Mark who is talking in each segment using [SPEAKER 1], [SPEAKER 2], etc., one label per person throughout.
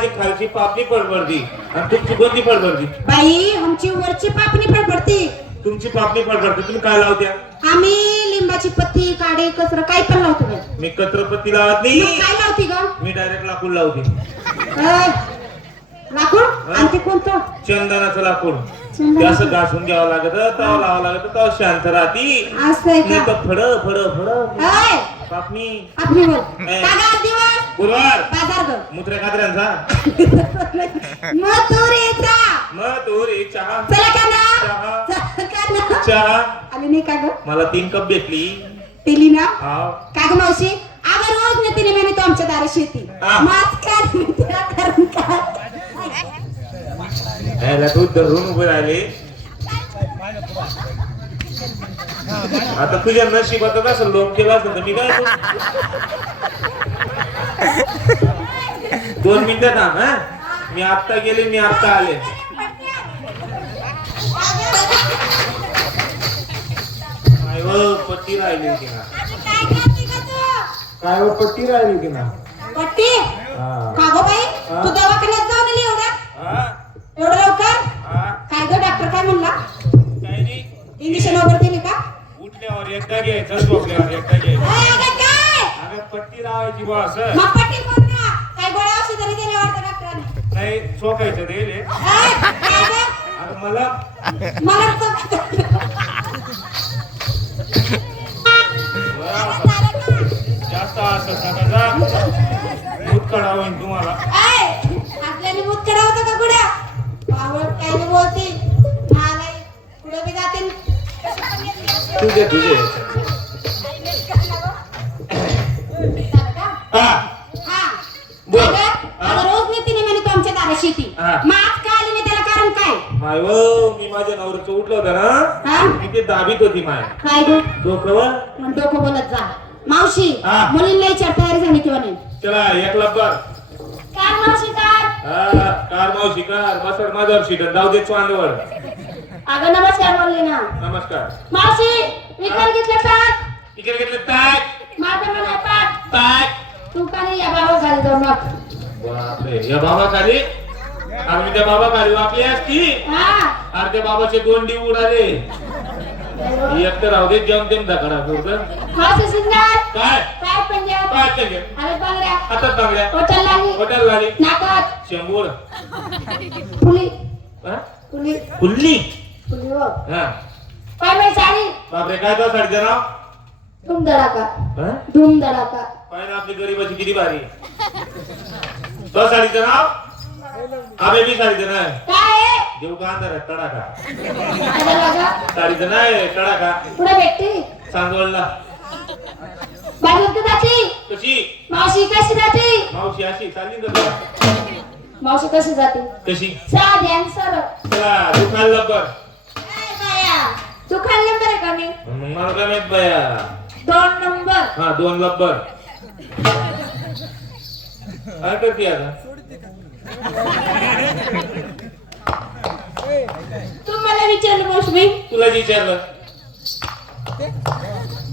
[SPEAKER 1] माझी खालची पापणी पडपडती आणि तुमची कोणती पडपडती
[SPEAKER 2] बाई आमची वरची पापणी पडपडती
[SPEAKER 1] तुमची पापणी पडपडते तुम्ही काय लावत्या?
[SPEAKER 2] आम्ही लिंबाची पत्ती काडे कचरा काय पण लावतो बाई.
[SPEAKER 1] मी कत्रपत्ती लावत
[SPEAKER 2] मग
[SPEAKER 1] नाही
[SPEAKER 2] काय लावती ग?
[SPEAKER 1] मी डायरेक्ट लाकूड लावते.
[SPEAKER 2] लाकूड? आणि ते कोणतं?
[SPEAKER 1] चंदनाचं लाकूड.
[SPEAKER 2] चंदनाचं?
[SPEAKER 1] ते असं घासून घ्यावं लागत तवा लावावं लागत तेव्हा शांत राहती.
[SPEAKER 2] असं आहे
[SPEAKER 1] नाही
[SPEAKER 2] का?
[SPEAKER 1] तर फड फड फड. पापणी
[SPEAKER 2] आपली बोल.
[SPEAKER 1] ए.
[SPEAKER 2] कागा दिवस.
[SPEAKER 1] गुरुवार.
[SPEAKER 2] बाजार ग
[SPEAKER 1] मुत्र्या कात्र्यांचा
[SPEAKER 2] मथुरेचा.
[SPEAKER 1] मग तो रे चहा.
[SPEAKER 2] चला का ना?
[SPEAKER 1] चहा.
[SPEAKER 2] चला का ना?
[SPEAKER 1] चहा.
[SPEAKER 2] आली नाही का ग?
[SPEAKER 1] मला तीन कप भेटली.
[SPEAKER 2] पेली ना? का ग मावशी? अगं रोज नेते तो आमच्या दारा शेती
[SPEAKER 1] हा
[SPEAKER 2] काय त्याला कारण काय
[SPEAKER 1] यायला तू धरून उभे राहिले. आता तुझ्या नशिबात असं लोक केलं असतं तर मी काय? दोन मिनिटं थांब हा? मी आत्ता गेले मी आत्ता आले. पट्टी राहिली होती ना.
[SPEAKER 2] काय का
[SPEAKER 1] पट्टी राहिली होती ना.
[SPEAKER 2] पट्टी
[SPEAKER 1] हा.
[SPEAKER 2] का गो बाई
[SPEAKER 1] हा.
[SPEAKER 2] तू दवाखान्यात जाऊन आली एवढ्या
[SPEAKER 1] हा?
[SPEAKER 2] एवढं लवकर
[SPEAKER 1] हा?
[SPEAKER 2] काय ग डॉक्टर काय म्हणला
[SPEAKER 1] काय नाही
[SPEAKER 2] इंजेक्शन वगैरे दिले का
[SPEAKER 1] एकदा घ्यायचं झोपल्यावर घ्यायचं
[SPEAKER 2] अगं
[SPEAKER 1] पट्टी लावायची बा असं.
[SPEAKER 2] मग पट्टी कोण का काय गोळ्या औषधाने दिले वाटतं डॉक्टरांनी.
[SPEAKER 1] नाही चोकायचं दिले
[SPEAKER 2] अय, काय ग?
[SPEAKER 1] अगं मला
[SPEAKER 2] मला तर-
[SPEAKER 1] जास्त असं नका जा. दूध काढा होईन तुम्हाला.
[SPEAKER 2] अय, आपल्याला मूत कडा होता का कुड्या पावळ काय नाही बोलती? महागाई कुठं बी जाते
[SPEAKER 1] तुझे तुझे
[SPEAKER 2] ते
[SPEAKER 1] दाबीत होती माय.
[SPEAKER 2] काय गो?
[SPEAKER 1] डोकं
[SPEAKER 2] मग डोकं बोलत जा. मावशी
[SPEAKER 1] हा.
[SPEAKER 2] मुलींना विचार तयारी झाली किंवा नाही
[SPEAKER 1] चला एक लब्बर
[SPEAKER 2] कार मावशी कार.
[SPEAKER 1] हा कार मावशी कार. मसर माझ्यावर शिटन जाऊ दे चांदवड
[SPEAKER 2] अगं नमस्कार बोलले ना.
[SPEAKER 1] नमस्कार.
[SPEAKER 2] मावशी विकार घेतलं टाक
[SPEAKER 1] तिकडे घेतलं ताक
[SPEAKER 2] माझं मला टाक
[SPEAKER 1] ताक
[SPEAKER 2] तू का नाही या बाबा घाल जाऊ मग
[SPEAKER 1] बापरे या बाबा खाली आम्ही त्या बाबा खाली वापली असती.
[SPEAKER 2] हा.
[SPEAKER 1] अरे त्या बाबाचे दोन डिव उडाले. एक तर राहू दे जेम तेम
[SPEAKER 2] सुंदर.
[SPEAKER 1] काय?
[SPEAKER 2] काय
[SPEAKER 1] काय ते हातात बांगड्या.
[SPEAKER 2] होटल लागली
[SPEAKER 1] शंभर. हा?
[SPEAKER 2] हो.
[SPEAKER 1] हा.
[SPEAKER 2] काय
[SPEAKER 1] बापरे काय तो साडीचं नाव हा? पाय ना आपली गरीबाची किती भारी. तो साडीचं नाव हा बेबी साडीचं नाही
[SPEAKER 2] काय आहे?
[SPEAKER 1] देऊ का अंधार आहे, तडाखा?
[SPEAKER 2] अरे बाबा,
[SPEAKER 1] साडीचं नाही तडाखा.
[SPEAKER 2] पुढे भेटते? तू जाती
[SPEAKER 1] कशी?
[SPEAKER 2] मावशी कशी जाते?
[SPEAKER 1] मावशी अशी चालली ना तुला?
[SPEAKER 2] मावशी कशी जाते?
[SPEAKER 1] कशी?
[SPEAKER 2] साधी आणि सरळ
[SPEAKER 1] चला
[SPEAKER 2] काय बाया? तू खाल नंबर आहे का मी?
[SPEAKER 1] मग मला काय माहीत बाया?
[SPEAKER 2] दोन नंबर.
[SPEAKER 1] हा दोन लब्बर. काय करते आता?
[SPEAKER 2] तू मला विचारलं मावशी
[SPEAKER 1] तुला विचारलं.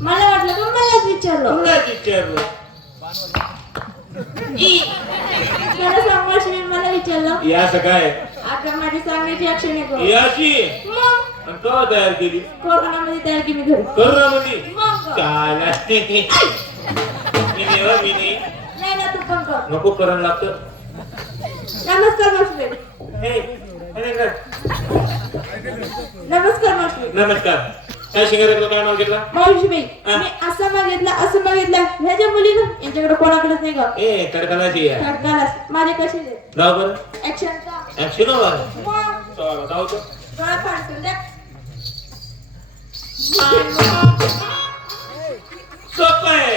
[SPEAKER 2] मला वाटलं तू मलाच विचारलं.
[SPEAKER 1] तुला विचारलं.
[SPEAKER 2] मला सांग मावशी मला विचारलं.
[SPEAKER 1] या असं काय?
[SPEAKER 2] आता माझी सांगण्याची ऍक्शन आहे गं.
[SPEAKER 1] याची
[SPEAKER 2] मग?
[SPEAKER 1] आणि कवा तयार केली?
[SPEAKER 2] कोरोनामध्ये तयार केली घरी.
[SPEAKER 1] करोना मध्ये
[SPEAKER 2] मग? गं.
[SPEAKER 1] चाला मी नाही हो, मी नाही
[SPEAKER 2] नाही ना तू पण कर.
[SPEAKER 1] नको करण लागतं.
[SPEAKER 2] नमस्कार मावशी? नमस्कार मावशी.
[SPEAKER 1] नमस्कार. काय शिंगारे काय नाव घेतला?
[SPEAKER 2] मावशी बाई
[SPEAKER 1] हा.
[SPEAKER 2] मी असं मागितलं असं मागितलं. ह्याच्या मुली ना यांच्याकडे कोणाकडेच नाही का
[SPEAKER 1] ए तडकनाची आहे.
[SPEAKER 2] सरकारच माझे कसे
[SPEAKER 1] जाऊ बरं? ऍक्शन चला, जाऊ तर.
[SPEAKER 2] डोळा फाडसून द्या.
[SPEAKER 1] सोपं आहे.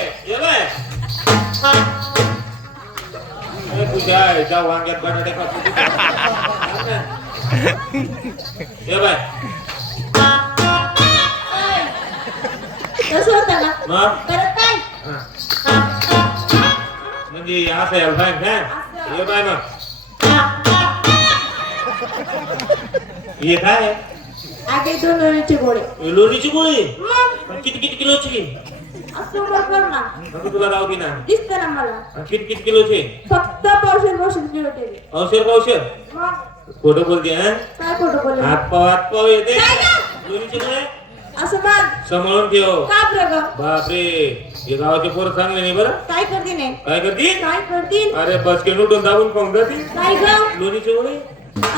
[SPEAKER 1] ए, तुझ्या ह्याच्या वांग्यात बटाटे कापू ये बाय
[SPEAKER 2] कसं होतं ना
[SPEAKER 1] मग
[SPEAKER 2] परत काय.
[SPEAKER 1] म्हणजे असं आहे बाय काय ये बाय मग हे काय?
[SPEAKER 2] आगे दोन वेळेचे गोळे
[SPEAKER 1] लोणीची गोळी
[SPEAKER 2] मग
[SPEAKER 1] किती किती किलोची
[SPEAKER 3] ना.
[SPEAKER 1] नको तुला ना
[SPEAKER 3] दिसत ना मला
[SPEAKER 1] आणि किती किती किलोचे
[SPEAKER 3] फक्त पावशेर पावशेर किलो ठेवी.
[SPEAKER 1] औषध पावशर?
[SPEAKER 3] मग.
[SPEAKER 1] खोटं बोलते हा?
[SPEAKER 3] काय खोटं बोल
[SPEAKER 1] हात पाव हात पाव येते.
[SPEAKER 3] काय गं?
[SPEAKER 1] दोन्हीचे डोळे
[SPEAKER 3] असं बघ
[SPEAKER 1] सांभाळून ठेव.
[SPEAKER 3] का बरं ग?
[SPEAKER 1] बापरे. हे गावाचे पोरं चांगले नाही बरं?
[SPEAKER 3] काय करते नाही
[SPEAKER 1] काय करतील
[SPEAKER 3] काय करतील
[SPEAKER 1] अरे बसके उठून दाबून खाऊन जातील.
[SPEAKER 3] काय ग?
[SPEAKER 1] लोणीचे वडे?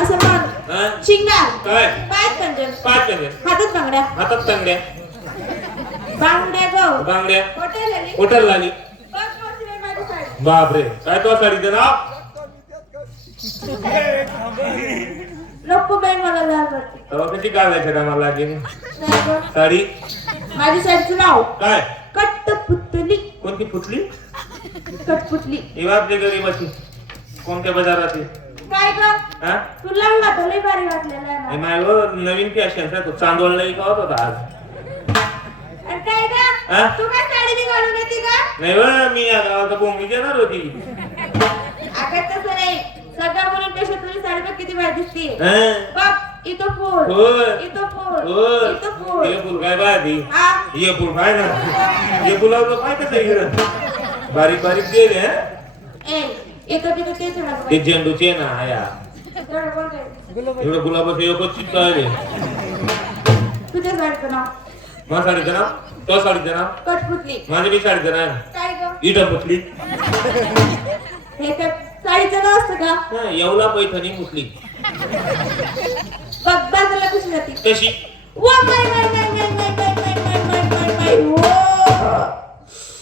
[SPEAKER 3] असं बघ
[SPEAKER 1] हा?
[SPEAKER 3] शिंगार
[SPEAKER 1] काय?
[SPEAKER 3] पायात पंजन
[SPEAKER 1] पाच पेने
[SPEAKER 3] हातात बांगड्या.
[SPEAKER 1] हातात तांगड्या
[SPEAKER 3] बांगड्या ग.
[SPEAKER 1] बांगड्या.
[SPEAKER 3] हॉटेल आली
[SPEAKER 1] होटल लाली
[SPEAKER 3] बघ कशी आहे माझी साडी.
[SPEAKER 1] बापरे. काय तो साडीचं नाव
[SPEAKER 3] नको बाई मला लाल वाटते.
[SPEAKER 1] तेव्हा कशी घालायच्या कामाला लागेल. साडी?
[SPEAKER 3] माझी साडीचं नाव.
[SPEAKER 1] काय?
[SPEAKER 3] कट्टपुतली
[SPEAKER 1] कोणती फुटली
[SPEAKER 3] कटपुतली
[SPEAKER 1] ही आपली गरीबाची कोणत्या बाजारात आहे?
[SPEAKER 3] काय ग?
[SPEAKER 1] हा?
[SPEAKER 3] तुला वाटलं लय भारी वाटलेलं आहे
[SPEAKER 1] हे
[SPEAKER 3] ना.
[SPEAKER 1] माय व नवीन फॅशन तो चांदोळला एक होत होता आज.
[SPEAKER 3] तू काय साडी निघालून येते का?
[SPEAKER 1] नाही व मी बोंबी देणार होती.
[SPEAKER 3] अगं तसं नाही. सगळ्या मुलींपेक्षा तुझी साडी बघ किती भारी दिसते.
[SPEAKER 1] हा?
[SPEAKER 3] बघ इथं फुल.
[SPEAKER 1] होय.
[SPEAKER 3] इथं फुल.
[SPEAKER 1] होय.
[SPEAKER 3] इथं फुल.
[SPEAKER 1] हे फुल काय
[SPEAKER 3] हा?
[SPEAKER 1] फुल ना. हे काय कसं? बारीक बारीक हा?
[SPEAKER 3] ए इथं तिथं तेच
[SPEAKER 1] ते झेंडूचे ना आया
[SPEAKER 3] तेवढं बोल.
[SPEAKER 1] एवढं गुलाबाचं चित्त आहे.
[SPEAKER 3] तुझ्या साडीचं नाव.
[SPEAKER 1] माझ्या साडीचं नाव तो नाव
[SPEAKER 3] कटपुतली
[SPEAKER 1] माझ्या बी साडीचं नाव आहे.
[SPEAKER 3] काय ग
[SPEAKER 1] मुसली
[SPEAKER 3] हे तर साडीचं नाव असतं का
[SPEAKER 1] हा, येवला पैठणी मुसली
[SPEAKER 3] बघ बाजूला कशी जाते
[SPEAKER 1] कशी
[SPEAKER 3] वा bye bye bye bye bye bye bye bye bye bye bye वो.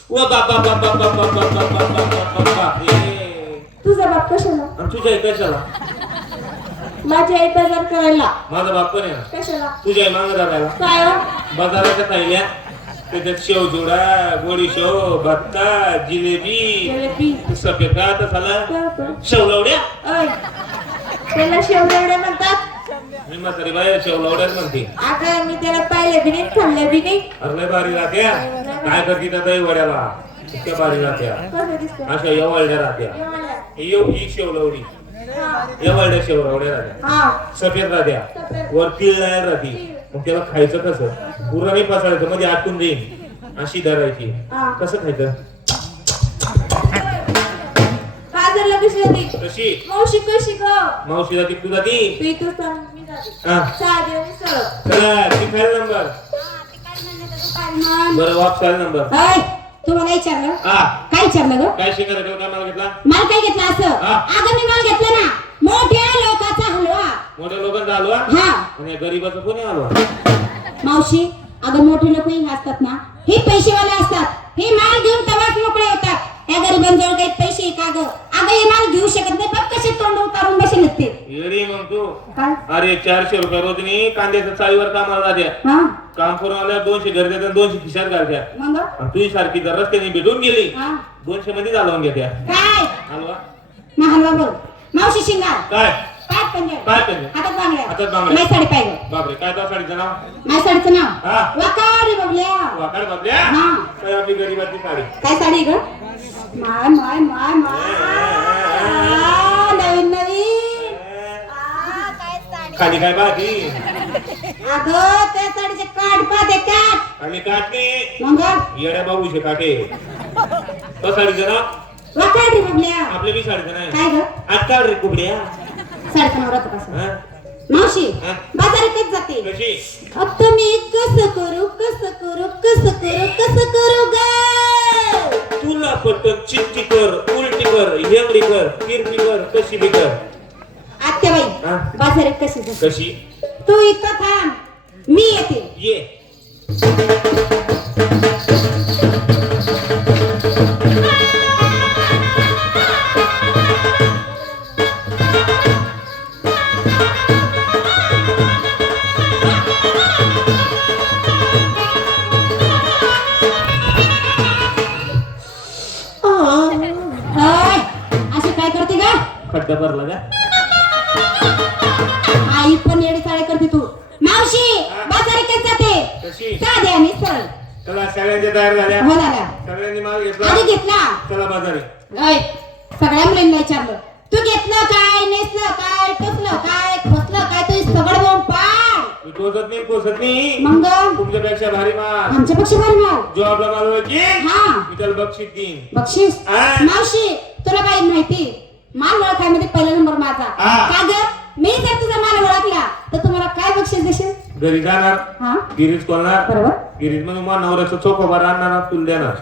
[SPEAKER 1] बाप बाप बाप बाप बाप बाप बाप ए.
[SPEAKER 3] तुझा बाप कशाला
[SPEAKER 1] आणि तुझ्या आई कशाला
[SPEAKER 3] माझी आई बाजार करायला
[SPEAKER 1] माझा बाप पण आहे ना
[SPEAKER 3] कशाला
[SPEAKER 1] तुझ्या आई मागं राहायला
[SPEAKER 3] काय हो?
[SPEAKER 1] बाजाराच्या थैल्या त्याच्यात शेवजुडा गोडी शेव भत्ता जिलेबी. सफेद
[SPEAKER 3] काय होतं?
[SPEAKER 1] शेवलावड्या?
[SPEAKER 3] त्याला शेवरेवड्या म्हणतात.
[SPEAKER 1] मी म्हातारी बाय शेवलावड्याच म्हणते.
[SPEAKER 3] अगं मी त्याला पाहिले बी नाही खाल्ले बी नाही.
[SPEAKER 1] अरे लय भारी राहत्या. काय करते त्या वड्याला? इतक्या भारी राहत्या.
[SPEAKER 3] दिसतं
[SPEAKER 1] अशा यवळड्या राहत्या.
[SPEAKER 3] एवढ्या.
[SPEAKER 1] ही येऊ ही. शेवलवडी. यवळड्या शेवलावड्या राहत्या.
[SPEAKER 3] हा.
[SPEAKER 1] सफेद राहत्या. वर तीळ राहती. मग त्याला खायचं कसं? पुरा नाही पसरायचं मध्ये आटून देईन अशी धरायची.
[SPEAKER 3] हा.
[SPEAKER 1] कसं खायचं?
[SPEAKER 3] बाजारला कशी जाते
[SPEAKER 1] कशी?
[SPEAKER 3] मावशी कशी ग?
[SPEAKER 1] मावशी जाती तू जाती?
[SPEAKER 3] तू इथं सांग मी जाते.
[SPEAKER 1] हा.
[SPEAKER 3] साधी आणि सरळ.
[SPEAKER 1] चला तिखाल नंबर. बरं वापसाल नंबर.
[SPEAKER 2] अय तू मला विचारलं?
[SPEAKER 1] हा.
[SPEAKER 2] काय विचारलं ग?
[SPEAKER 1] काय ठेव काय मला घेतला?
[SPEAKER 2] माल काय घेतलं असं?
[SPEAKER 1] हा.
[SPEAKER 2] अगं मी माल घेतलं ना. मोठ्या लोकांचा हलवा.
[SPEAKER 1] मोठ्या लोकांचा हलवा?
[SPEAKER 2] हा.
[SPEAKER 1] आणि या गरीबाचा कोणी हलवा?
[SPEAKER 2] मावशी अगं मोठे लोक ही असतात ना हे पैसेवाले असतात. हे माल घेऊन तवाच मोकळे होतात. या गरिबांजवळ काही पैसे आहे का ग? अगं हे माल घेऊ शकत नाही बघ कसे तोंड उतारून बसेल ते?
[SPEAKER 1] येडी मग तू.
[SPEAKER 2] काय?
[SPEAKER 1] अरे चारशे रुपये रोजनी कांद्याच्या चाळीवर कामाला जात्या.
[SPEAKER 2] हा.
[SPEAKER 1] काम करून आल्या दोनशे घर देतात दोनशे खिशात घालत्या.
[SPEAKER 2] मग?
[SPEAKER 1] आणि तुझी सारखी जर रस्त्याने भेटून गेली
[SPEAKER 2] हा.
[SPEAKER 1] दोनशे मध्ये घालवून घेत्या.
[SPEAKER 2] काय?
[SPEAKER 1] हलवा?
[SPEAKER 2] ना हलवा बोल. मावशी शिंगार.
[SPEAKER 1] काय?
[SPEAKER 2] पाय पंजे
[SPEAKER 1] काय पेन
[SPEAKER 2] हातात बांगड्या.
[SPEAKER 1] हातात बांगड्या.
[SPEAKER 2] माझी साडी पाहिजे.
[SPEAKER 1] बापरे काय तो साडीचं नाव?
[SPEAKER 2] माझ्या साडीचं नाव?
[SPEAKER 1] हा.
[SPEAKER 2] वकार बबल्या.
[SPEAKER 1] वाकाड बापल्या
[SPEAKER 2] हा.
[SPEAKER 1] काय आपली गरीबाची साडी.
[SPEAKER 2] काय साडी ग? माय माय माय माय. नवीन नवीन.
[SPEAKER 1] खाली काय बाकी?
[SPEAKER 2] अगं त्या साडीचे काठ पाहते काठ
[SPEAKER 1] आणि काटणे
[SPEAKER 2] मग?
[SPEAKER 1] येड्या बाबूशे काटे तो साडीचं नाव?
[SPEAKER 2] वाकाड रे बबल्या.
[SPEAKER 1] आपल्या बी साडीचं नाही.
[SPEAKER 2] काय ग?
[SPEAKER 1] आजकाल रे कुबड्या.
[SPEAKER 2] साडीचं नाव राहतो कसं
[SPEAKER 1] हा?
[SPEAKER 2] मावशी? बाजारातच जाते? आता मी कसं करू कसं करू कसं करू कसं करू ग?
[SPEAKER 1] तुला पटकन चिट्टी कर उलटी कर हेंगडी कर किरती कर कशी बी कर.
[SPEAKER 2] आत्याबाई
[SPEAKER 1] हा?
[SPEAKER 2] बाजारात कशी जाते?
[SPEAKER 1] कशी?
[SPEAKER 2] तू इथं थांब मी येते.
[SPEAKER 1] ये.
[SPEAKER 2] साधे आणि सरळ
[SPEAKER 1] चला सगळ्यांच्या तयार झाल्या.
[SPEAKER 2] हो झाला
[SPEAKER 1] सगळ्यांनी माल घेतला.
[SPEAKER 2] आधी घेतला.
[SPEAKER 1] चला बाजारी.
[SPEAKER 2] ऐ सगळ्या मुलींना विचारलं. तू घेतलं काय नेसलं काय टोचलं काय खोसलं काय तू सगळं बोंब पाड
[SPEAKER 1] तू टोचत नाही पोचत नाही.
[SPEAKER 2] मग?
[SPEAKER 1] तुमच्यापेक्षा भारी माल.
[SPEAKER 2] आमच्यापेक्षा भारी माल.
[SPEAKER 1] जॉबला माल की
[SPEAKER 2] हा.
[SPEAKER 1] मी त्याला बक्षीस देईन
[SPEAKER 2] बक्षीस. मावशी तुला काय माहिती माल ओळखायमध्ये पहिला नंबर माझा.
[SPEAKER 1] हा.
[SPEAKER 2] का ग मी जर तुझा माल ओळखला तर तुम्हाला काय बक्षीस देशील
[SPEAKER 1] घरी जाणार गिरीज कोलणार
[SPEAKER 2] बरोबर.
[SPEAKER 1] गिरीज मग मग नवऱ्याचं चोकोबार आणणार तुला देणार.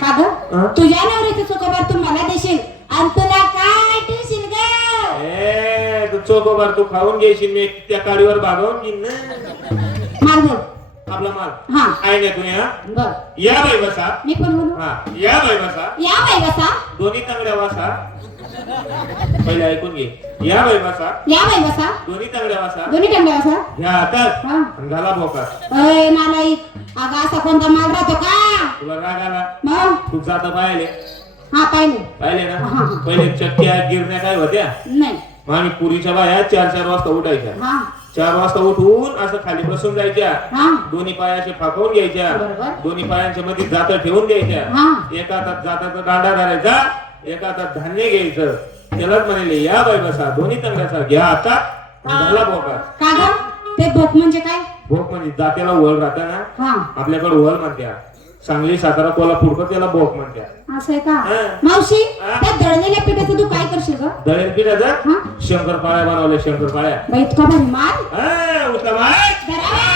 [SPEAKER 2] का
[SPEAKER 1] हा?
[SPEAKER 2] ग? तुझ्या नवरीचं चोकोबार तू मला देशील आणि तुला काय ठेवशील ग?
[SPEAKER 1] ए तू चोकोबार तू खाऊन घ्यायची मी त्या काडीवर भागवून घेईन ना.
[SPEAKER 2] माल बोल
[SPEAKER 1] आपला माल.
[SPEAKER 2] हा.
[SPEAKER 1] आहे ना तुम्ही हा
[SPEAKER 2] बर.
[SPEAKER 1] या बाई बसा.
[SPEAKER 2] मी पण बोलू?
[SPEAKER 1] हा या बाई बसा.
[SPEAKER 2] या बाई बसा.
[SPEAKER 1] दोन्ही तांगड्या वासा पहिले ऐकून घे. या बाई बसा
[SPEAKER 2] या बाई बसा
[SPEAKER 1] दोन्ही तांगड्या वासा
[SPEAKER 2] दोन्ही टंगड्या बसा
[SPEAKER 1] घ्या हातात
[SPEAKER 2] हा.
[SPEAKER 1] आणि घाला
[SPEAKER 2] अय नालायक अगं असा कोणता माल राहतो का?
[SPEAKER 1] तुला राग आला?
[SPEAKER 2] मग?
[SPEAKER 1] तू जाता पाहिले.
[SPEAKER 2] हा पाहिले.
[SPEAKER 1] पाहिले
[SPEAKER 2] हा,
[SPEAKER 1] ना. पहिले चक्क्या गिरण्या काय होत्या?
[SPEAKER 2] नाही.
[SPEAKER 1] मग आम्ही पुरीच्या बाया चार चार वाजता उठायच्या.
[SPEAKER 2] हा.
[SPEAKER 1] चार वाजता उठून असं खाली बसून जायच्या.
[SPEAKER 2] हा.
[SPEAKER 1] दोन्ही पाय असे फाकवून घ्यायच्या.
[SPEAKER 2] बरोबर.
[SPEAKER 1] दोन्ही पायांच्या मध्ये जात ठेवून द्यायच्या
[SPEAKER 2] हा.
[SPEAKER 1] एका हातात जाताचा दांडा धरायचा एका हातात धान्य घ्यायचं. त्यालाच म्हणाले या बाई बसा दोन्ही तंगाचा घ्या आता. झाला बोका
[SPEAKER 2] का ग? ते भोक म्हणजे काय?
[SPEAKER 1] भोक म्हणजे जात्याला वळ राहता ना?
[SPEAKER 2] हा.
[SPEAKER 1] आपल्याकडे वळ म्हणत्या. सांगली सातारा कोल्हापूर त्याला भोक म्हणत्या.
[SPEAKER 2] असं आहे का. मावशी
[SPEAKER 1] हा.
[SPEAKER 2] त्या दळलेल्या पिठाचं तू काय करशील ग?
[SPEAKER 1] दळेल पिठाचं?
[SPEAKER 2] हा.
[SPEAKER 1] शंकरपाळ्या बनवल्या शंकरपाळ्या.
[SPEAKER 2] बाई इतका भारी माल.
[SPEAKER 1] हा, बाय
[SPEAKER 2] धरा